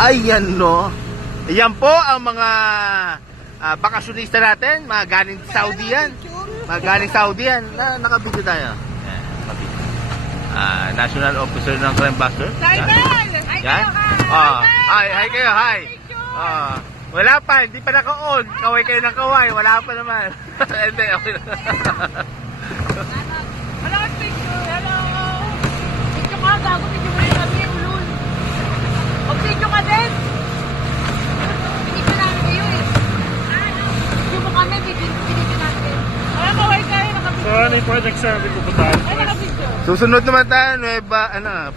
Ayan no. Ayan po ang mga bakasyonista natin, mga galing Saudi yan. Mga galing Saudi yan. Nakabidyo tayo. Ayan, nakabidyo. National Officer ng Crime Buster. Yan. Yan. Hi kayo, hi. Wala pa, hindi pa naka-on. Kaway kayo ng kaway, wala pa naman. Hindi, okay na. Wala ka picture, hello. Picture ka, gago, picture mo rin kami, ulul. Mag-picture ka din. Pinipin namin kayo eh. Picture mo kami, pinipin natin. Wala kaway kayo, nakapicture. So ano yung project sa ating pupuntahan? Ay, nakapicture. Susunod naman tayo,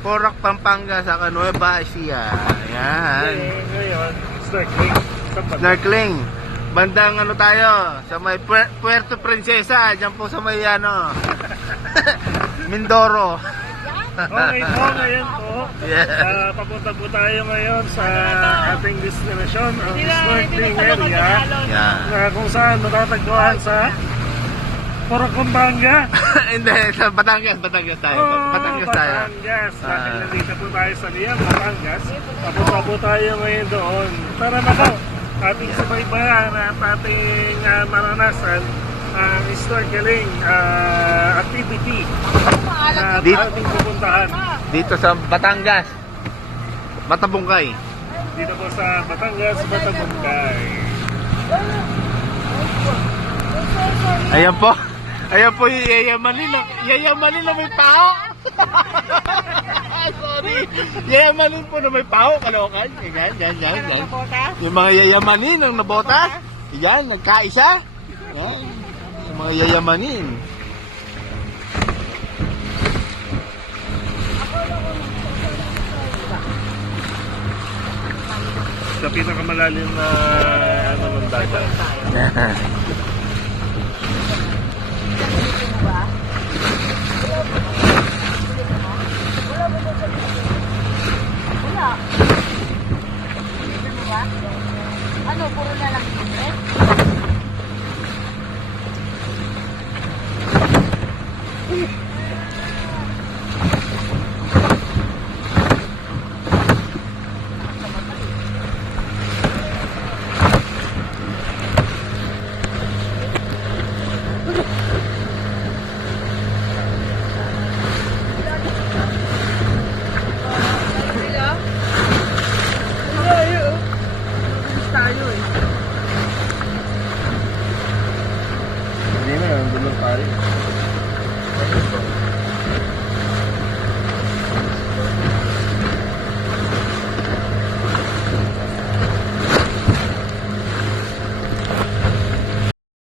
Porac, Pampanga, saka Nueva Ecija. Ayan. Ngayon, snorkeling. Snorkeling. Bandang ano tayo, sa may Puerto Princesa, dyan po sa may Mindoro. Okay po, ngayon po. Yeah. Papunta po tayo ngayon sa ating destination, ang Hindi snorkeling na sabang area. Yeah. Na kung saan matatagpuan sa Porac, Pampanga. Hindi, sa Batangas tayo. Batangas tayo. Batangas. Dahil nandito po tayo sa Liam, Batangas. Papunta po tayo ngayon doon. Tara na po. Ating subaybayan at ating maranasan ang snorkeling activity na ating pupuntahan. Dito sa Batangas. Matabungkay. Dito po sa Batangas, Batabungkay. Ayan po. Ayan po yung yayamanin na may pao. Sorry. Yayamanin po na may pao. Kalokan. Yan. Yung mga yayamanin ang nabota. Yan, nagkaisa. Yan. Yung mga yayamanin. Sa pinakamalalim na ano ng dagat. Wala. Ano, puro na lang libre?